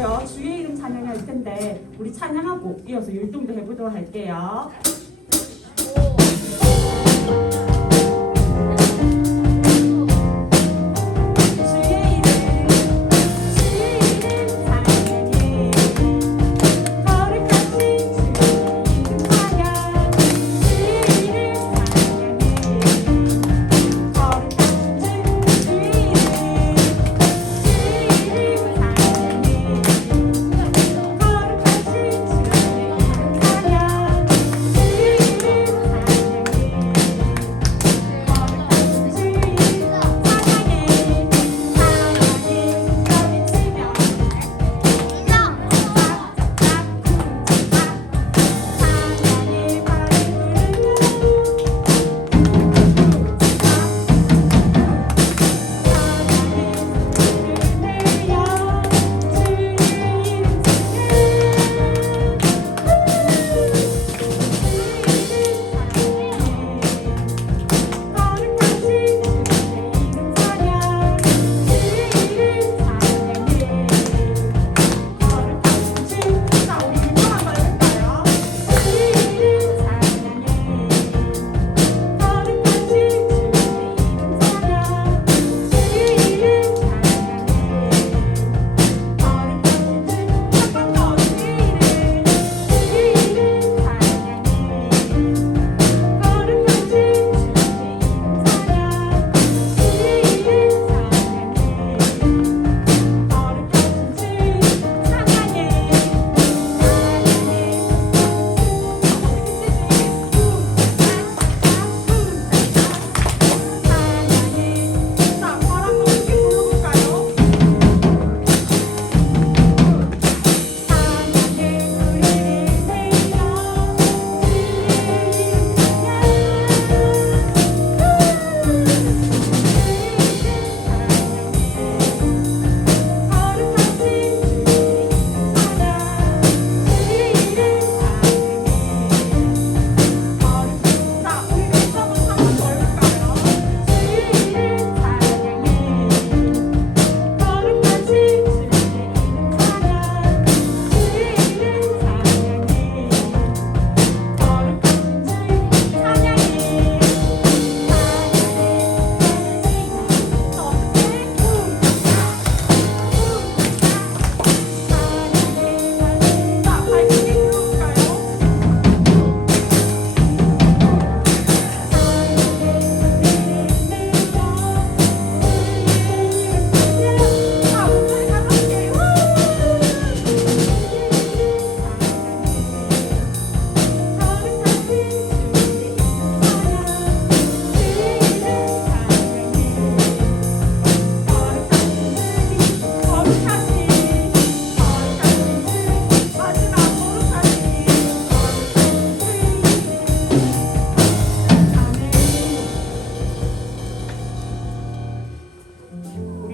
이어서요 주의 이름 찬양할 텐데 우리 찬양하고 이어서 율동도 해보도록 할게요.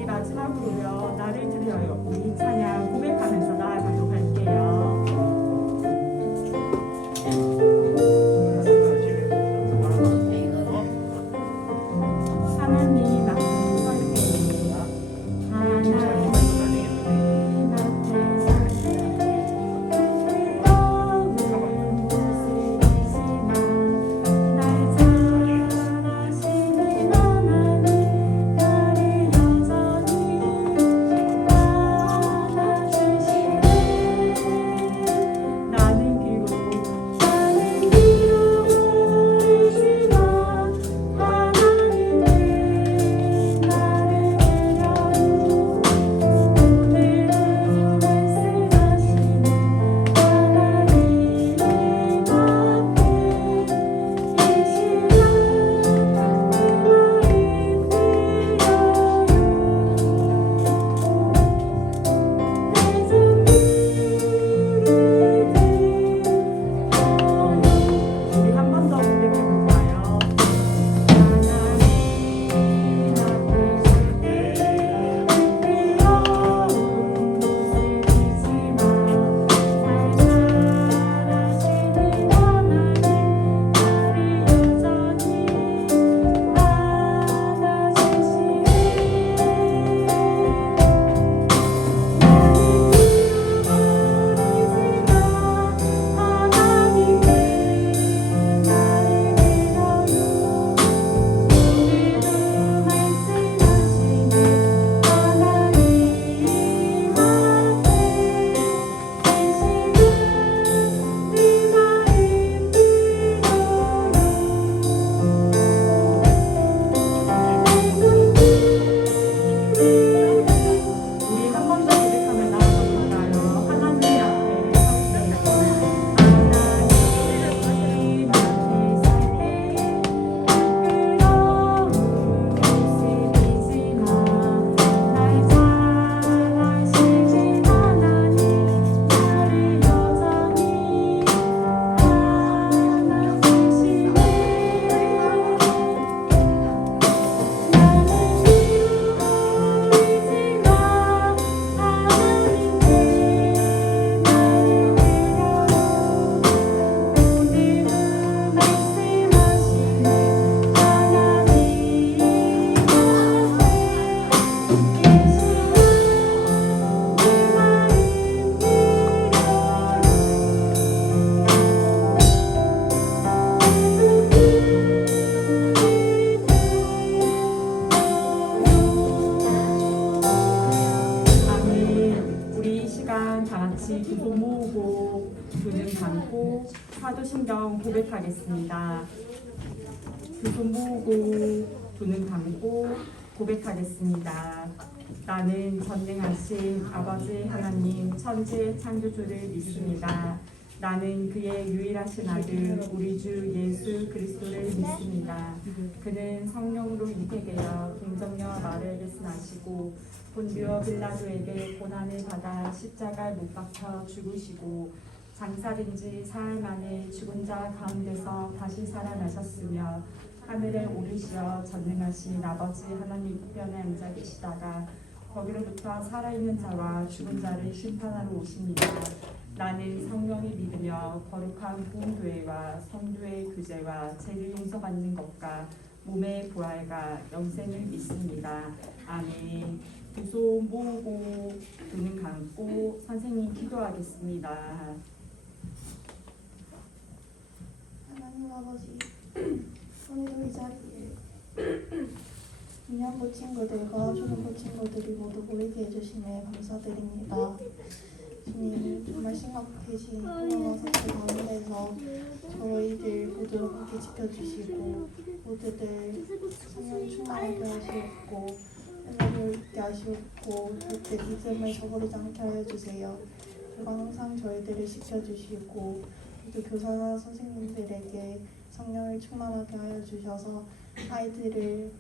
마지막으로요 나를 드려요 이 찬양 고백하면서 나아가도록 할게요. 하나님 앞에 하나님 두 눈 감고 사도신경 고백하겠습니다. 두 손 모으고 두 눈 감고 고백하겠습니다. 나는 전능하신 아버지 하나님 천지의 창조주를 믿습니다. 나는 그의 유일하신 아들 우리 주 예수 그리스도를 믿습니다. 그는 성령으로 잉태되어 동정녀 마리아에게서 나시고 본디오 빌라도에게 고난을 받아 십자가에 못 박혀 죽으시고 장사된 지 사흘 만에 죽은 자 가운데서 다시 살아나셨으며 하늘에 오르시어 전능하신 아버지 하나님 우편에 앉아 계시다가 거기로부터 살아있는 자와 죽은 자를 심판하러 오십니다. 나는 성령을 믿으며 거룩한 부흥교회와 성도의 교제와 죄를 용서받는 것과 몸의 부활과 영생을 믿습니다. 아멘. 두 손 모으고 두 눈 감고 선생님 기도하겠습니다. 하나님 아버지, 오늘도 이 자리에 인연부 친구들과 초등부 친구들이 모두 모이게 해주심에 감사드립니다. 주님, 정말 심각해진 코로나 사태 가운데서 저희들 모두 함께 지켜주시고 모두들 성령 충만하게 하시옵고 은혜를 있게 하시옵고 절대 믿음을 저버리지 않게 하여 주세요. 그리고 항상 저희들을 지켜주시고 모두 교사나 선생님들에게 성령을 충만하게 하여 주셔서 아이들을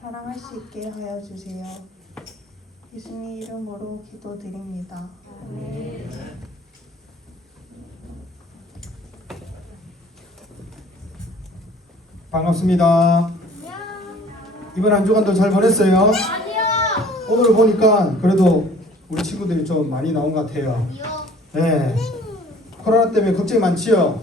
사랑할 수 있게 하여 주세요. 예수님 이름으로 기도드립니다. 아멘. 반갑습니다. 이번 한 주간도 잘 보냈어요? 오늘 보니까 그래도 우리 친구들이 좀 많이 나온 것 같아요. 네. 코로나 때문에 걱정이 많지요?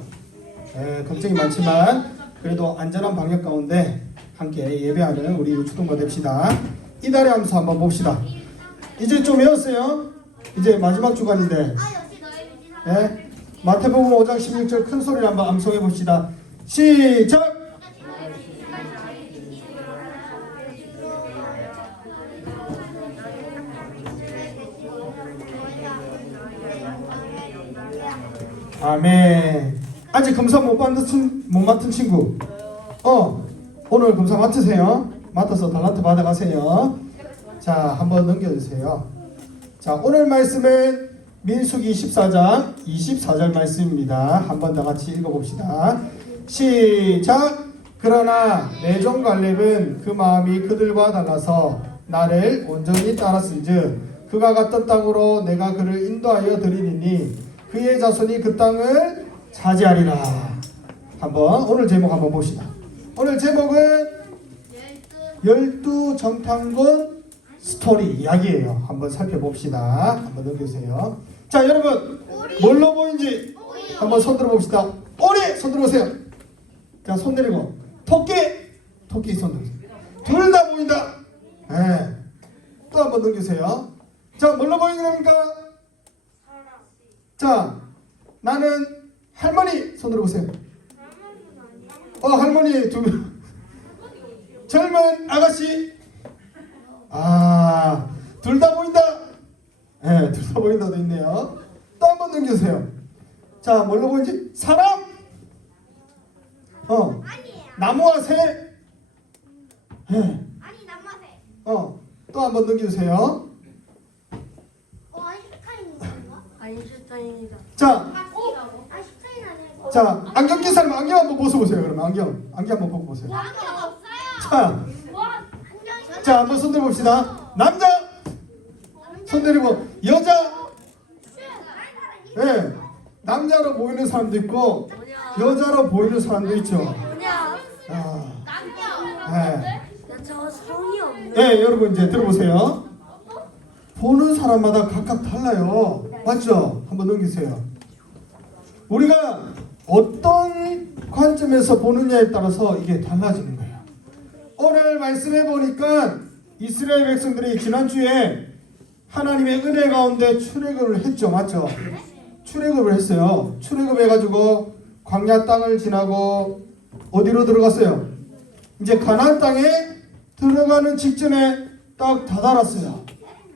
네, 걱정이 많지만 그래도 안전한 방역 가운데 함께 예배하는 우리 유초동과 됩시다. 이달의 함수 한번 봅시다. 이제 좀 외웠어요? 이제 마지막 주간인데. 네? 마태복음 5장 16절 큰 소리로 한번 암송해 봅시다. 시작! 아멘. 아직 검사 못 맡은 친구. 오늘 검사 맡으세요. 맡아서 달란트 받아가세요. 자, 한번 넘겨주세요. 자, 오늘 말씀은 민수기 14장 24절 말씀입니다. 한번 다 같이 읽어봅시다. 시작! 그러나 내 종 갈렙은 그 마음이 그들과 달라서 나를 온전히 따랐은즉 그가 갔던 땅으로 내가 그를 인도하여 드리리니 그의 자손이 그 땅을 차지하리라. 한번 오늘 제목 한번 봅시다. 오늘 제목은 12정탐꾼 스토리 이야기예요. 한번 살펴봅시다. 한번 넘겨주세요. 자, 여러분 뭘로 보인지 한번 손 들어봅시다. 오리 손 들어보세요. 자, 손 내리고 토끼 손 들어보세요. 둘 다 보인다. 네. 또 한번 넘겨주세요. 자, 뭘로 보이는 겁니까? 자, 나는 할머니 손 들어보세요. 할머니 두 명. 젊은 아가씨. 둘 다 보인다. 네, 둘 다 보인다도 있네요. 또 한 번 넘겨주세요. 자, 뭘로 보이지? 사람. 나무와 새. 네. 아니 나무새. 또 한 번 넘겨주세요. 아인슈타인이다. 자, 아인슈타인 아니고. 자, 안경 낀 사람 안경 한번 벗어보세요. 그러면 안경 한번 벗고 보세요. 안경 없어요. 자, 자, 한번 손 들어봅시다. 남자 손 들이고 여자. 네, 남자로 보이는 사람도 있고 여자로 보이는 사람도 있죠. 네. 저 성이 없네. 네, 여러분 이제 들어보세요. 보는 사람마다 각각 달라요. 맞죠? 한번 넘기세요. 우리가 어떤 관점에서 보느냐에 따라서 이게 달라지는 거예요. 오늘 말씀해 보니까 이스라엘 백성들이 지난주에 하나님의 은혜 가운데 출애굽을 했죠. 맞죠? 출애굽을 했어요. 출애굽해가지고 광야 땅을 지나고 어디로 들어갔어요? 이제 가나안 땅에 들어가는 직전에 딱 다다랐어요.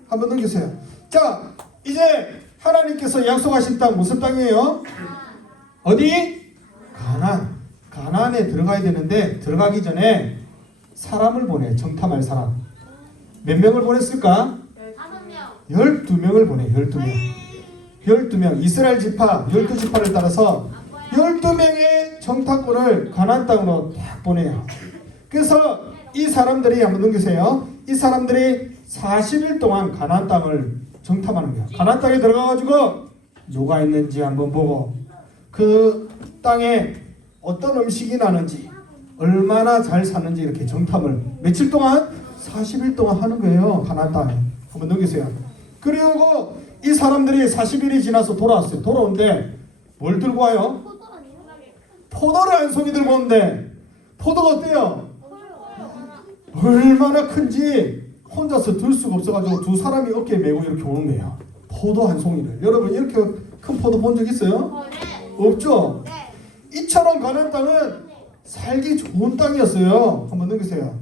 한번 넘기세요. 자, 이제 하나님께서 약속하신 땅 무슨 땅이에요? 어디? 가나안에 들어가야 되는데 들어가기 전에 사람을 보내. 정탐할 사람. 몇 명을 보냈을까? 12명을 보내. 12명. 12명. 이스라엘 지파 12지파를 따라서 12명의 정탐꾼을 가나안 땅으로 딱 보내요. 그래서 이 사람들이 한번 넘기세요. 이 사람들이 40일 동안 가나안 땅을 정탐하는 거예요. 가나안 땅에 들어가가지고 누가 있는지 한번 보고 그 땅에 어떤 음식이 나는지 얼마나 잘 사는지 이렇게 정탐을 며칠 동안? 40일 동안 하는 거예요. 가나안 땅에. 한번 넘기세요. 그리고 이 사람들이 40일이 지나서 돌아왔어요. 돌아오는데 뭘 들고 와요? 포도를 한 송이 들고 오는데 포도가 어때요? 얼마나 큰지 혼자서 들 수가 없어가지고 두 사람이 어깨에 메고 이렇게 오는 거예요. 포도 한 송이를. 여러분 이렇게 큰 포도 본 적 있어요? 없죠? 이처럼 가나안 땅은 살기 좋은 땅이었어요. 한번 넘기세요.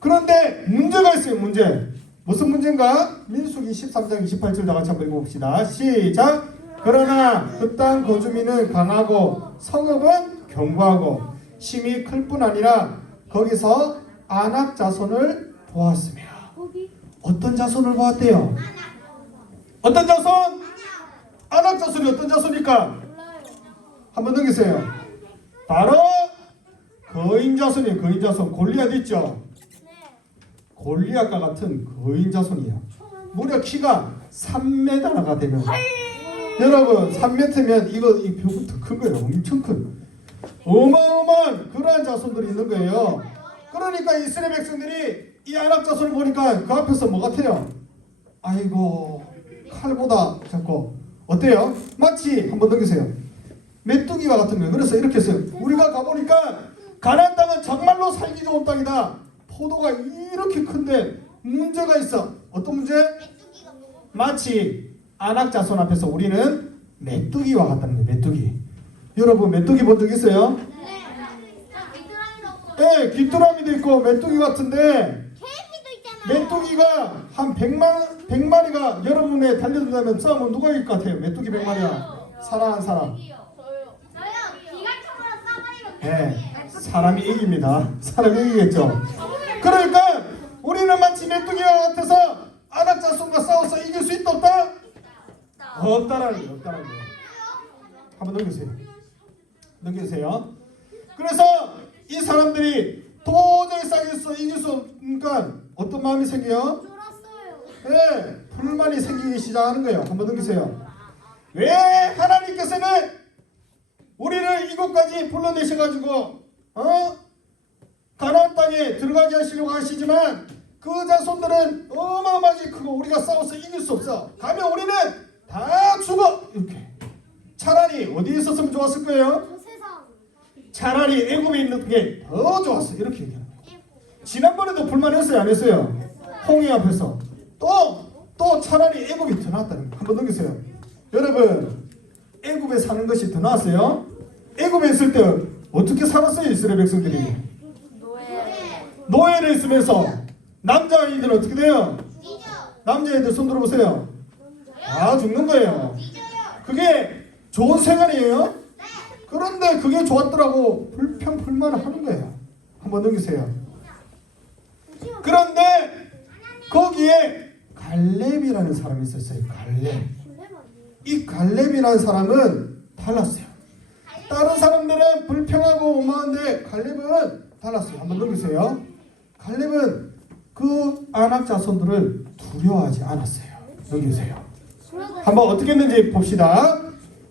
그런데 문제가 있어요. 문제. 무슨 문제인가? 민수기 13장 28절 다 같이 한번 읽어봅시다. 시작. 그러나 그 땅 거주민은 강하고 성읍은 견고하고 심히 클 뿐 아니라 거기서 아낙 자손을 보았으며. 어떤 자손을 보았대요? 어떤 자손? 아낙 자손이 어떤 자손일까? 한번 넘기세요. 바로 거인 자손이에요. 거인 자손. 골리앗 있죠? 골리앗과 같은 거인 자손이에요. 무려 키가 3m가 되는 거예요. 여러분 3m면 이거 이 벽부터 큰 거예요. 엄청 큰 어마어마한 그러한 자손들이 있는 거예요. 그러니까 이스라엘 백성들이 이 아낙 자손을 보니까 그 앞에서 뭐 같아요? 아이고 칼보다 작고 어때요? 마치 한번 넘기세요. 메뚜기와 같은 거예요. 그래서 이렇게 했어요. 우리가 가보니까 가나안 땅은 정말로 살기 좋은 땅이다. 포도가 이렇게 큰데 문제가 있어. 어떤 문제? 마치 아낙 자손 앞에서 우리는 메뚜기와 같다는 거예요. 메뚜기. 여러분 메뚜기 본 적 있어요? 네, 귀뚜라미도 있고 메뚜기 같은데 메뚜기가 한 100마리가 여러분에 달려든다면 싸우면 누가 이길 것 같아요? 메뚜기 100마리야. 사랑하는 사람. 네, 사람이 이깁니다. 사람이 이기겠죠. 그러니까 우리는 마치 메뚜기와 같아서 아낙 자손과 싸워서 이길 수 있다 없다? 없다라는 거예요. 없다라는 거예요. 한번 넘기세요. 넘기세요. 그래서 이 사람들이 도저히 이길 수 없으니까 어떤 마음이 생겨요? 네, 불만이 생기기 시작하는 거예요. 한번 넘기세요. 왜 하나님께서는 우리를 이곳까지 불러내셔가지고 가나안 땅에 들어가게 하시려고 하시지만 그 자손들은 어마어마하게 크고 우리가 싸워서 이길 수 없어. 가면 우리는 다 죽어. 이렇게. 차라리 어디에 있었으면 좋았을 거예요? 차라리 애굽에 있는 게 더 좋았어. 이렇게 얘기하는 거예요. 지난번에도 불만했어요? 안 했어요? 홍해 앞에서. 또 차라리 애굽이 더 낫다는 거예요. 한번 넘기세요. 여러분 애굽에 사는 것이 더 나았어요? 애굽에 있을 때 어떻게 살았어요? 이스라엘 백성들이 노예를 있으면서 남자아이들은 어떻게 돼요? 남자아이들 손 들어보세요. 다 죽는 거예요. 그게 좋은 생활이에요? 그런데 그게 좋았더라고 불평불만을 하는 거예요. 한번 넘기세요. 그런데 거기에 갈렙이라는 사람이 있었어요. 갈렙. 이 갈렙이라는 사람은 달랐어요. 다른 사람들은 불평하고 오만한데 갈렙은 달랐어요. 한번 넘기세요. 갈렙은 그 아낙 자손들을 두려워하지 않았어요. 넘기세요. 한번 어떻게 했는지 봅시다.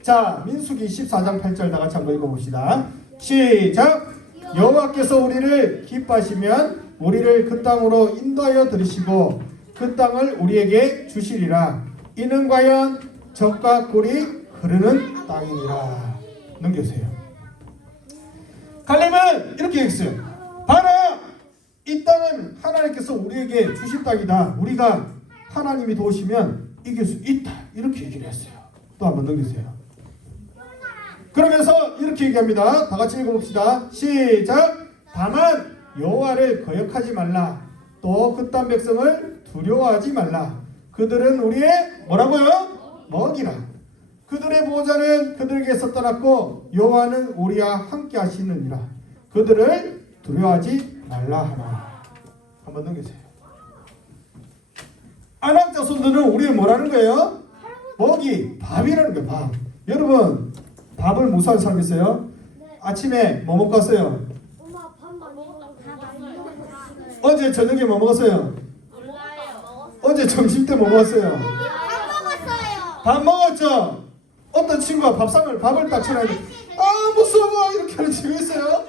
자, 민수기 14장 8절 다 같이 한번 읽어봅시다. 시작. 여호와께서 우리를 기뻐하시면 우리를 그 땅으로 인도하여 들으시고 그 땅을 우리에게 주시리라. 이는 과연 젖과 꿀이 흐르는 땅이니라. 넘겨주세요. 갈렙은 이렇게 했어요. 봐라, 이 땅은 하나님께서 우리에게 주신 땅이다. 우리가 하나님이 도우시면 이길 수 있다. 이렇게 얘기를 했어요. 또 한번 넘기세요. 그러면서 이렇게 얘기합니다. 다 같이 읽어봅시다. 시작. 다만 여호와를 거역하지 말라. 또 그 땅 백성을 두려워하지 말라. 그들은 우리의 뭐라고요? 먹이라. 그들의 보호자는 그들에게서 떠났고 여호와는 우리와 함께 하시느니라. 그들을 두려워하지 말라 하나. 한번 넘기세요. 아낙 자손들은 우리의 뭐라는 거예요? 먹이, 밥이라는 거예요. 밥. 여러분 밥을 무서워하는 사람 있어요? 아침에 뭐 먹고 왔어요? 엄마 밥 많이 먹었어. 어제 저녁에 뭐 먹었어요? 몰라요. 어제 점심 때 뭐 먹었어요? 밥 먹었어요. 밥 먹었죠? 어떤 친구가 밥을 딱 쳐놔야 돼. 아 무서워 이렇게 하는 친구 있어요?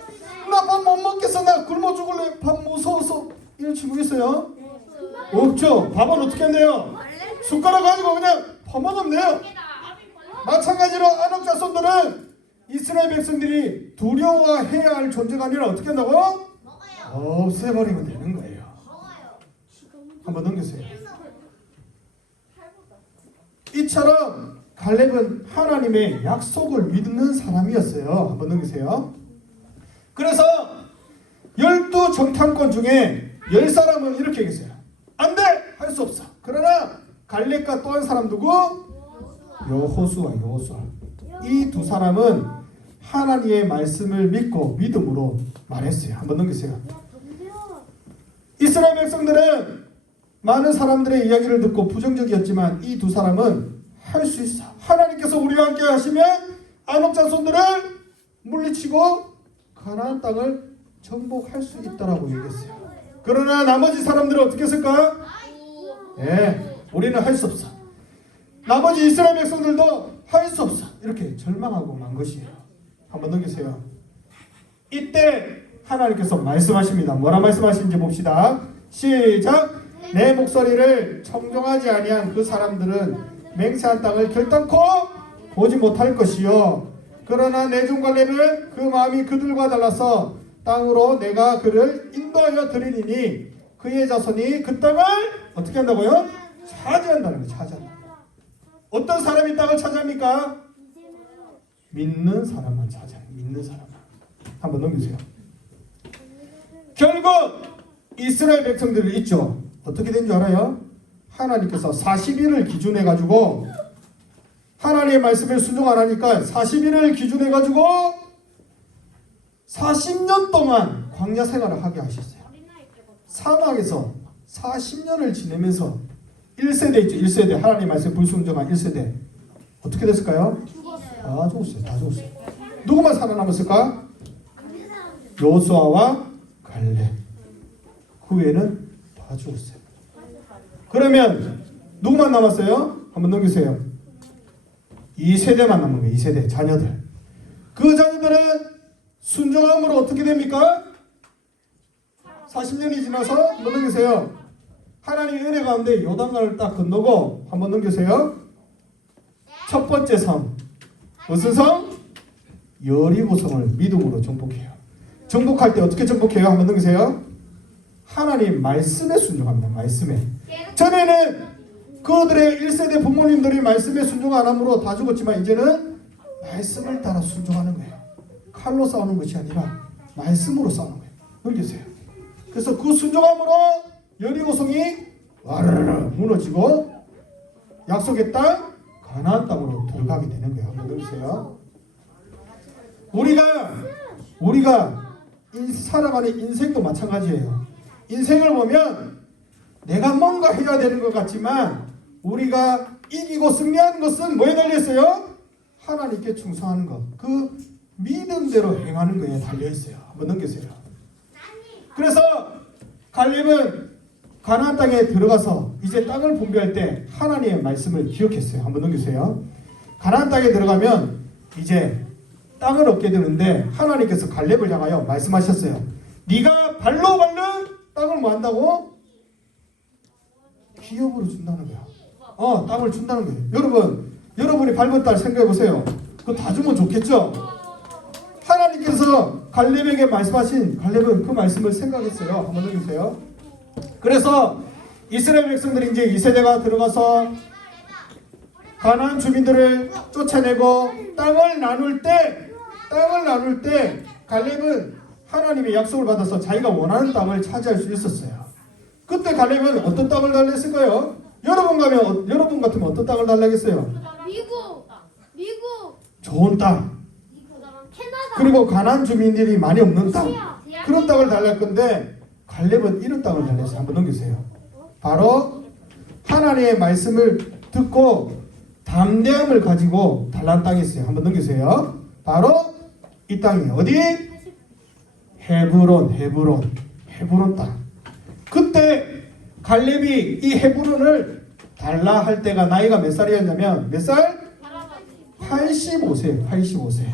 나 밥 못 먹겠어. 나 굶어 죽을래. 밥 무서워서 이런 친구 있어요? 없죠? 밥은 어떻게 한대요? 숟가락 가지고 그냥 퍼먹으면 돼요. 마찬가지로 아낙 자손들은 이스라엘 백성들이 두려워해야 할 존재가 아니라 어떻게 한다고? 없애버리면 되는 거예요. 한번 넘기세요. 이처럼 갈렙은 하나님의 약속을 믿는 사람이었어요. 한번 넘기세요. 그래서 12 정탐권 중에 10사람은 이렇게 얘기했어요. 안 돼! 할 수 없어. 그러나 갈렙과 또 한 사람 누구? 여호수아. 이 두 사람은 하나님의 말씀을 믿고 믿음으로 말했어요. 한번 넘기세요. 이스라엘 백성들은 많은 사람들의 이야기를 듣고 부정적이었지만 이 두 사람은 할 수 있어. 하나님께서 우리와 함께 하시면 아낙 자손들을 물리치고 가나안 땅을 정복할 수 있다라고 얘기했어요. 그러나 나머지 사람들은 어떻게 했을까? 우리는 할 수 없어. 나머지 이스라엘 백성들도 할 수 없어. 이렇게 절망하고 만 것이에요. 한번 넘기세요. 이때 하나님께서 말씀하십니다. 뭐라 말씀하시는지 봅시다. 시작. 내 목소리를 청종하지 아니한 그 사람들은 맹세한 땅을 결단코 보지 못할 것이요. 그러나 내 종 갈렙은 그 마음이 그들과 달라서 땅으로 내가 그를 인도하여 드리니 그의 자손이 그 땅을 어떻게 한다고요? 차지한다는 거예요. 차지한다. 어떤 사람이 땅을 차지합니까? 믿는 사람만 차지해요. 믿는 사람만. 한번 넘기세요. 결국 이스라엘 백성들이 있죠. 어떻게 된 줄 알아요? 하나님께서 40일을 기준해 가지고 하나님의 말씀에 순종 안 하니까 40일을 기준해 가지고 40년 동안 광야 생활을 하게 하셨어요. 사막에서 40년을 지내면서 1세대 있죠. 1세대 하나님의 말씀 불순종한 1세대 어떻게 됐을까요? 다 죽었어요. 다 죽었어요. 누구만 살아남았을까? 여호수아와 갈렙. 그 외에는 다 죽었어요. 그러면 누구만 남았어요? 한번 넘기세요. 2세대만 남은 거예요. 2세대 자녀들. 그 자녀들은 순종함으로 어떻게 됩니까? 40년이 지나서 한번 넘기세요. 하나님의 은혜 가운데 요단강을 딱 건너고 한번 넘기세요. 첫 번째 성 무슨 성? 여리고성을 믿음으로 정복해요. 정복할 때 어떻게 정복해요? 한번 넘기세요. 하나님 말씀에 순종합니다. 말씀에. 전에는 그들의 1세대 부모님들이 말씀에 순종 안 함으로 다 죽었지만 이제는 말씀을 따라 순종하는 거예요. 칼로 싸우는 것이 아니라 말씀으로 싸우는 거예요. 넘기세요. 그래서 그 순종함으로 여리고성이 와르르 무너지고 약속의 땅 가나안 땅으로 들어가게 되는 거예요. 한번 넘기세요. 우리가 살아가는 인생도 마찬가지예요. 인생을 보면 내가 뭔가 해야 되는 것 같지만 우리가 이기고 승리하는 것은 뭐에 달려있어요? 하나님께 충성하는 것. 그 믿음대로 행하는 거에 달려있어요. 한번 넘기세요. 그래서 갈렙은 가나안 땅에 들어가서 이제 땅을 분배할 때 하나님의 말씀을 기억했어요. 한번 넘기세요. 가나안 땅에 들어가면 이제 땅을 얻게 되는데 하나님께서 갈렙을 향하여 말씀하셨어요. 네가 발로 밟는 땅을 뭐 한다고? 기업으로 준다는 거야. 땅을 준다는 거예요. 여러분이 밟은 땅 생각해 보세요. 그거 다 주면 좋겠죠? 하나님께서 갈렙에게 말씀하신 갈렙은 그 말씀을 생각했어요. 한번 넘기세요. 그래서 이스라엘 백성들이 이제 2세대가 들어가서 가나안 주민들을 쫓아내고 땅을 나눌 때 갈렙은 하나님의 약속을 받아서 자기가 원하는 땅을 차지할 수 있었어요. 그때 갈렙은 어떤 땅을 달랬을까요? 여러분 같으면 어떤 땅을 달라겠어요? 미국, 좋은 땅. 캐나다, 그리고 가난한 주민들이 많이 없는 땅. 러시아, 그런 땅을 달랄 건데 갈렙은 이런 땅을 달랬어요. 한번 넘기세요. 바로 하나님의 말씀을 듣고 담대함을 가지고 달란 땅이 있어요. 한번 넘기세요. 바로 이 땅이 어디? 헤브론 땅. 그때 갈렙이 이 헤브론을 달라 할 때가 나이가 몇 살이었냐면 몇 살? 85세.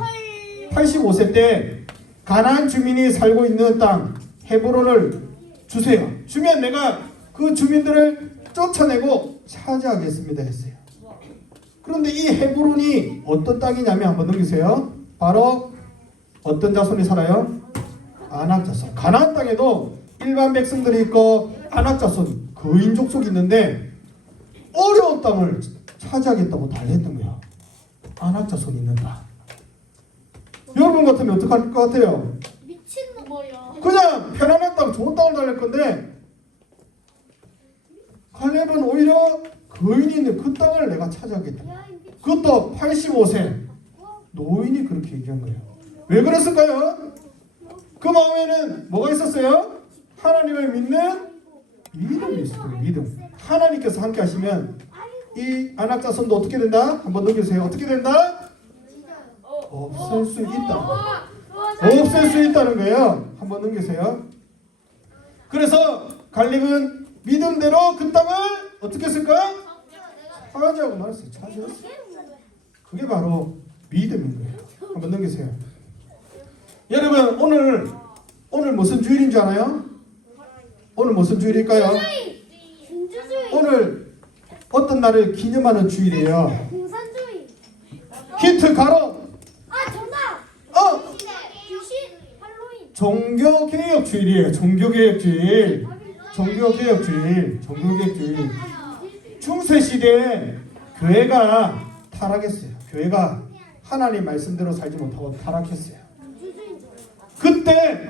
85세 때 가나안 주민이 살고 있는 땅 헤브론을 주세요. 주면 내가 그 주민들을 쫓아내고 차지하겠습니다 했어요. 그런데 이 헤브론이 어떤 땅이냐면 한번 넘기세요. 바로 어떤 자손이 살아요? 아낙 자손. 가나안 땅에도 일반 백성들이 있고 아낙 자손 거인 족속이 있는데 어려운 땅을 차지하겠다고 달랬던 거야. 아낙 자손이 있는 땅. 여러분 같으면 어떡할 것 같아요? 미친놈 뭐야? 그냥 편안한 땅, 좋은 땅을 달릴 건데 갈렙은 오히려 거인이 있는 그 땅을 내가 차지하겠다. 그것도 85세 노인이 그렇게 얘기한 거예요. 왜 그랬을까요? 그 마음에는 뭐가 있었어요? 하나님을 믿는 믿음이 있었어요. 믿음. 하나님께서 함께 하시면 이 아낙 자손도 어떻게 된다? 한번 넘겨주세요. 어떻게 된다? 없앨 수 있다. 없앨 수 있다는 거예요. 한번 넘기세요. 그래서 갈렙은 믿음대로 그 땅을 어떻게 했을까? 차지하고 말았어요. 차지했어요. 그게 바로 믿음인 거예요. 한번 넘기세요. 여러분 오늘 무슨 주일인 줄 알아요? 오늘 무슨 주일일까요? 군주주의, 오늘 어떤 날을 기념하는 주일이에요. 공산주의. 힌트 가로. 정답. 귀신, 할로윈. 종교개혁 주일이에요. 종교개혁 주일. 중세 시대에 교회가 타락했어요. 교회가 하나님 말씀대로 살지 못하고 타락했어요. 그때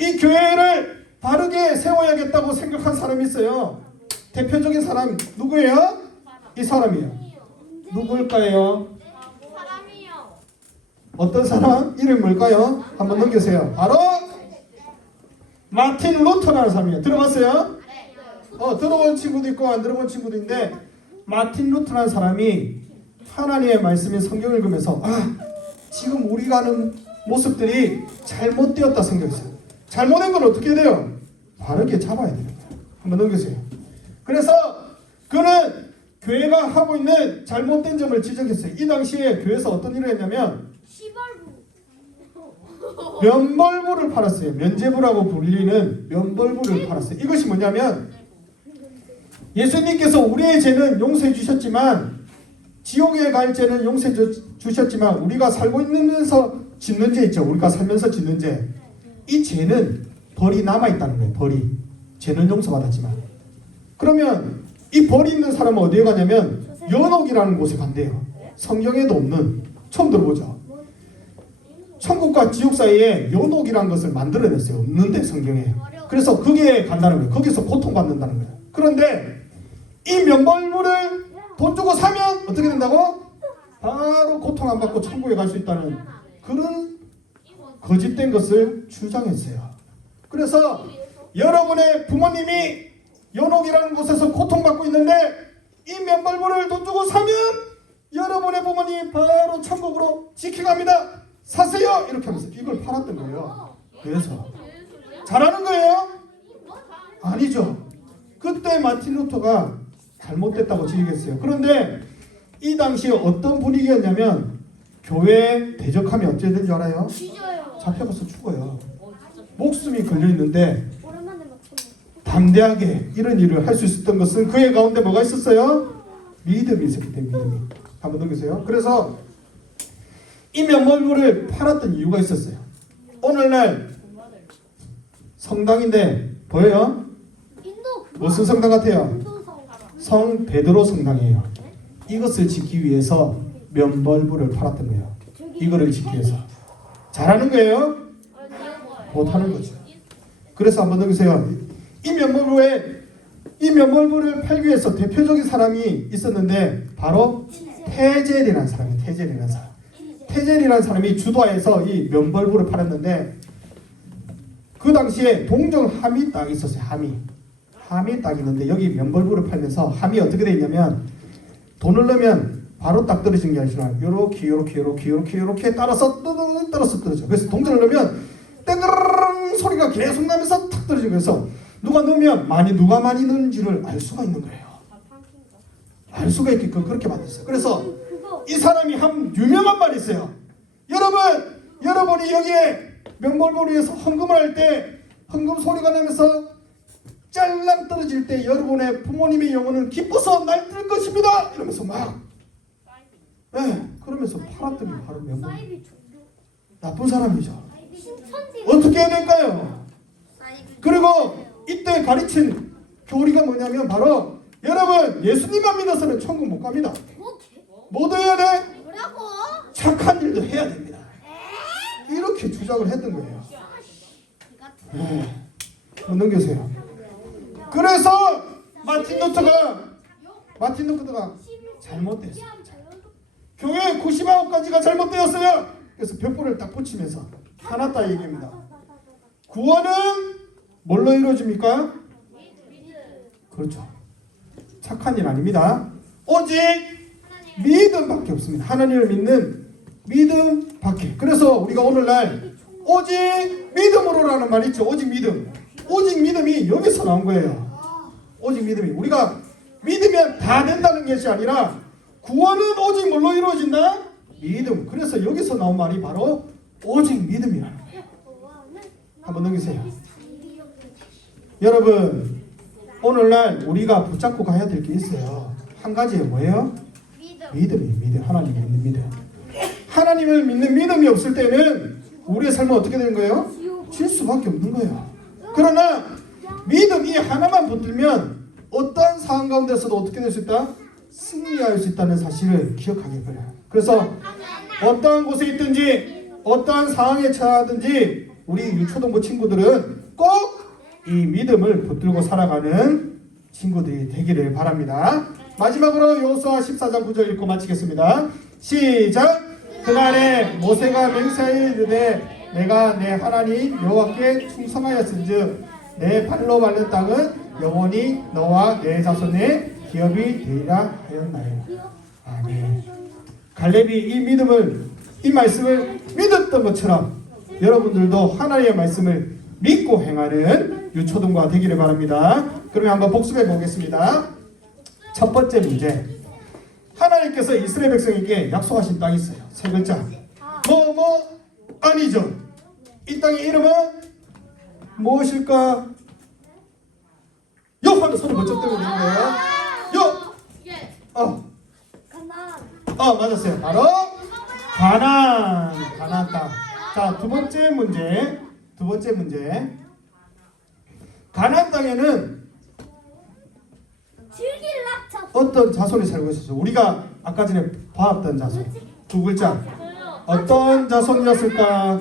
이 교회를 바르게 세워야겠다고 생각한 사람이 있어요. 대표적인 사람 누구예요? 이 사람이에요. 누굴까요? 사람이요. 어떤 사람? 이름 뭘까요? 한번 넘기세요. 바로 마틴 루터라는 사람이에요. 들어봤어요? 들어본 친구도 있고 안 들어본 친구도 있는데 마틴 루터라는 사람이 하나님의 말씀인 성경을 읽으면서 지금 우리가 하는 모습들이 잘못되었다 생각했어요. 잘못된 건 어떻게 해야 돼요? 바르게 잡아야 돼요. 한번 넘기세요. 그래서 그는 교회가 하고 있는 잘못된 점을 지적했어요. 이 당시에 교회에서 어떤 일을 했냐면 시발부. 면벌부를 팔았어요. 면제부라고 불리는 면벌부를 팔았어요. 이것이 뭐냐면 예수님께서 우리의 죄는 용서해 주셨지만 지옥에 갈 죄는 용서해 주셨지만 우리가 살고 있으면서 짓는 죄 있죠. 우리가 살면서 짓는 죄. 이 죄는 벌이 남아있다는 거예요. 벌이. 죄는 용서받았지만. 그러면 이 벌이 있는 사람은 어디에 가냐면 연옥이라는 곳에 간대요. 성경에도 없는. 처음 들어보죠. 천국과 지옥 사이에 연옥이라는 것을 만들어냈어요. 없는데 성경에. 그래서 거기에 간다는 거예요. 거기서 고통받는다는 거예요. 그런데 이 면벌물을 돈 주고 사면 어떻게 된다고? 바로 고통 안 받고 천국에 갈 수 있다는 그런 거짓된 것을 주장했어요. 그래서 여러분의 부모님이 연옥이라는 곳에서 고통받고 있는데 이 면벌물을 돈 주고 사면 여러분의 부모님이 바로 천국으로 지켜갑니다. 사세요! 이렇게 하면서 이걸 팔았던 거예요. 그래서 잘하는 거예요? 아니죠. 그때 마틴 루터가 잘못됐다고 지적했어요. 그런데 이 당시에 어떤 분위기였냐면 교회에 대적하면 어떻게 되는 줄 알아요? 뒤져요. 잡혀가서 죽어요. 목숨이 걸려있는데 오랜만에 맞췄네. 담대하게 이런 일을 할 수 있었던 것은 그의 가운데 뭐가 있었어요? 믿음이 있었기 때문에. 믿음이. 한번 넘기세요. 그래서 이 면벌물을 팔았던 이유가 있었어요. 오늘날 성당인데 보여요? 인도 그거 무슨 성당 같아요? 인도성. 성 베드로 성당이에요. 이것을 짓기 위해서 면벌물을 팔았던 거예요. 이거를 짓기 위해서. 잘하는 거예요? 못하는 거죠. 그래서 한번 넘기세요. 이 면벌물에 이 면벌부를 팔기 위해서 대표적인 사람이 있었는데 바로 태젤이라는 사람이에요. 태젤이라는 사람. 태젤이라는 사람이 주도해서 이 면벌부를 팔았는데 그 당시에 동정 함이 딱 있었어요. 함이 딱 있는데 여기 면벌부를 팔면서 함이 어떻게 돼 있냐면 돈을 넣으면 바로 딱 떨어지는 게 아니라 요렇게 따라서 떨어져. 그래서 동전을 넣으면 땡그르릉 소리가 계속 나면서 탁 떨어지고 그래서 누가 넣으면 누가 많이 넣은지를 알 수가 있는 거예요. 알 수가 있게끔 그렇게 만들었어요. 그래서 이 사람이 한 유명한 말이 있어요. 여러분이 여기에 면벌부를 위해서 헌금을 할 때 헌금 소리가 나면서 짤랑 떨어질 때 여러분의 부모님의 영혼은 기뻐서 날뛸 것입니다. 이러면서 막 그러면서 팔았더니 바로 면벌. 나쁜 사람이죠. 어떻게 해야 될까요? 그리고 이때 가르친 교리가 뭐냐면 바로 여러분 예수님만 믿어서는 천국 못 갑니다. 뭐 해야 돼? 착한 일도 해야 됩니다. 이렇게 주장을 했던 거예요. 넘겨주세요. 그래서 마틴 루터가 잘못됐어요. 교회 99가지가 잘못되었어요. 그래서 벽보를 딱 붙이면서 하나다 얘기입니다. 구원은 뭘로 이루어집니까? 그렇죠. 착한 일 아닙니다. 오직 믿음밖에 없습니다. 하나님을 믿는 믿음밖에. 그래서 우리가 오늘날 오직 믿음으로라는 말이 있죠. 오직 믿음. 오직 믿음이 여기서 나온 거예요. 오직 믿음이. 우리가 믿으면 다 된다는 것이 아니라 구원은 오직 뭘로 이루어진다? 믿음. 그래서 여기서 나온 말이 바로 오직 믿음이라는 거예요. 한번 넘기세요. 여러분 오늘날 우리가 붙잡고 가야 될 게 있어요. 한 가지예요. 뭐예요? 믿음. 하나님을 믿는 믿음. 하나님을 믿는 믿음이 없을 때는 우리의 삶은 어떻게 되는 거예요? 질 수밖에 없는 거예요. 그러나 믿음이 하나만 붙들면 어떠한 상황 가운데서도 어떻게 될 수 있다? 승리할 수 있다는 사실을 기억하게 돼요. 그래서 어떠한 곳에 있든지 어떠한 상황에 처하든지 우리 유초동부 친구들은 꼭 이 믿음을 붙들고 살아가는 친구들이 되기를 바랍니다. 마지막으로 여호수아 14장 9절 읽고 마치겠습니다. 시작. 그날에 모세가 맹세하여 이르되 내가 내 하나님 여호와께 충성하였은즉 내 발로 밟는 땅은 영원히 너와 내 자손의 기업이 되리라 하였나요. 아멘. 갈렙이 이 말씀을 믿었던 것처럼 여러분들도 하나님의 말씀을 믿고 행하는 유초등부가 되기를 바랍니다. 그러면 한번 복습해 보겠습니다. 첫 번째 문제. 하나님께서 이스라엘 백성에게 약속하신 땅이 있어요. 세 글자. 아니죠. 이 땅의 이름은 무엇일까? 하면 손을 번쩍 들고 있는 거예요. 맞았어요. 바로 가나안 땅. 자, 두 번째 문제. 가나안 땅에는 어떤 자손이 살고 있었죠? 우리가 아까 전에 봤던 자손. 두 글자. 어떤 자손이었을까?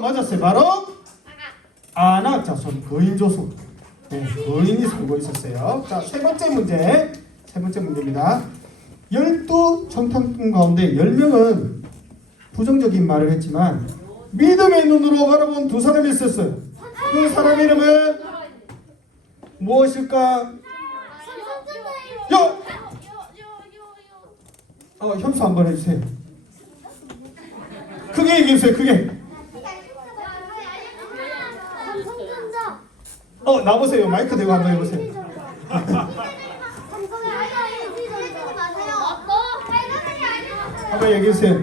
맞았어요. 바로 아낙 자손, 거인 조선. 거인이 살고 있었어요. 자, 세 번째 문제입니다. 12정탐꾼 가운데 10명은 부정적인 말을 했지만 믿음의 눈으로 바라본 두 사람이 있었어요. 그 사람 이름은 무엇일까? 현수 한번 해주세요. 크게 얘기해주세요. 크게. 나보세요. 마이크 대고 한번 해보세요. 한번 얘기해주세요.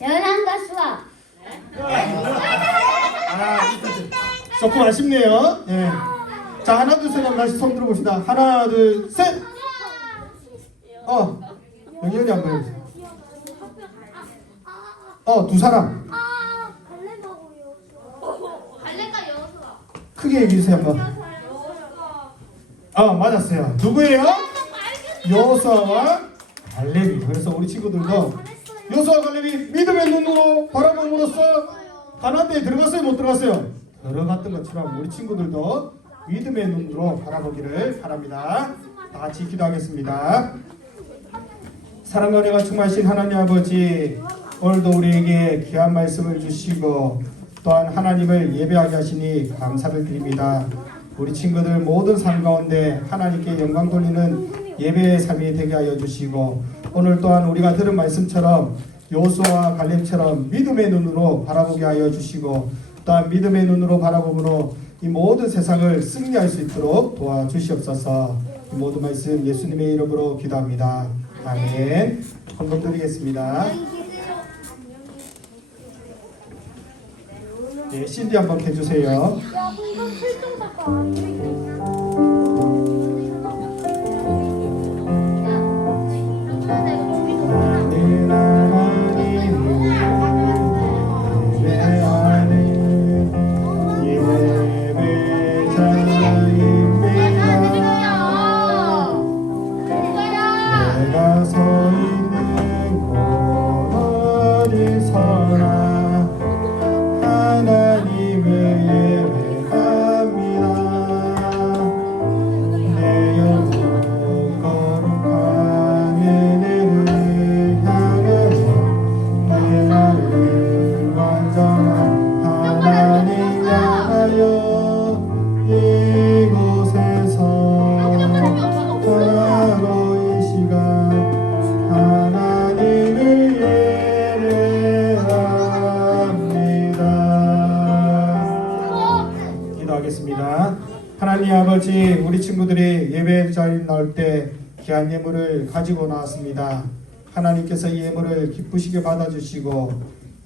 연한과 수학. 조금 아쉽네요. 예. 자, 하나 둘 셋 하면 다시 손 들어봅시다. 하나 둘 셋. 영현이 한번 해보세요. 두 사람. 크게 얘기해주세요 한번. 맞았어요. 누구예요? 여호수아와 갈렙이. 그래서 우리 친구들도 여호수아 갈렙이 믿음의 눈으로 바라봄으로써 가나안 땅에 들어갔어요? 못 들어갔어요? 들어갔던 것처럼 우리 친구들도 믿음의 눈으로 바라보기를 바랍니다. 다 같이 기도하겠습니다. 사랑과 은혜가 충만하신 하나님 아버지, 오늘도 우리에게 귀한 말씀을 주시고 또한 하나님을 예배하게 하시니 감사를 드립니다. 우리 친구들 모든 삶 가운데 하나님께 영광 돌리는 예배의 삶이 되게 하여 주시고, 오늘 또한 우리가 들은 말씀처럼 여호수아와 갈렙처럼 믿음의 눈으로 바라보게 하여 주시고, 또한 믿음의 눈으로 바라보므로 이 모든 세상을 승리할 수 있도록 도와주시옵소서. 이 모든 말씀 예수님의 이름으로 기도합니다. 아멘. 헌금 드리겠습니다. 네, 신디 한번 해주세요. 야, 이건 실종 사건 아니야? 내가 서 있는 곳 어디서나 하나님을 예배합니다. 내 영혼 거룩한 은혜를 향하여 내 마음을 완전한 하나님 향하여 이곳에서 바로 이 시간 하나님을 예배합니다. 기도하겠습니다. 하나님 아버지, 우리 친구들이 예배 자리에 나올 때 귀한 예물을 가지고 나왔습니다. 하나님께서 이 예물을 기쁘시게 받아주시고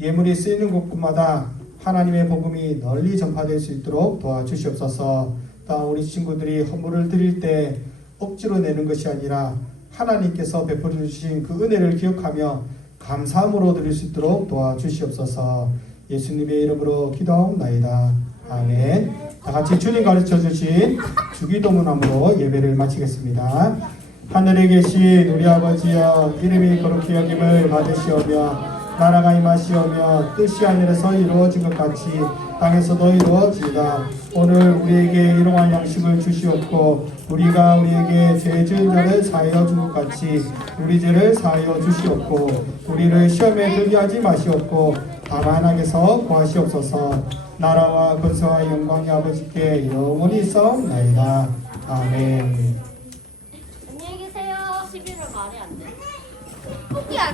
예물이 쓰이는 곳마다 하나님의 복음이 널리 전파될 수 있도록 도와주시옵소서. 또한 우리 친구들이 헌물을 드릴 때 억지로 내는 것이 아니라 하나님께서 베풀어 주신 그 은혜를 기억하며 감사함으로 드릴 수 있도록 도와주시옵소서. 예수님의 이름으로 기도하옵나이다. 아멘. 다 같이 주님 가르쳐 주신 주기도문함으로 예배를 마치겠습니다. 하늘에 계신 우리 아버지여, 이름이 거룩히 여김을 받으시오며 나라가 임하시오며 뜻이 하늘에서 이루어진 것 같이 땅에서도 이루어지이다. 오늘 우리에게 일용할 양식을 주시옵고 우리가 우리에게 죄 지은 자를 사하여 준 것 같이 우리 죄를 사하여 주시옵고 우리를 시험에 들게 하지 마시옵고 다만 악에서 구하시옵소서. 나라와 권세와 영광이 아버지께 영원히 있사옵나이다. 아멘. 안녕히 계세요. 11월 말이 안 돼. 뽑기 안 해.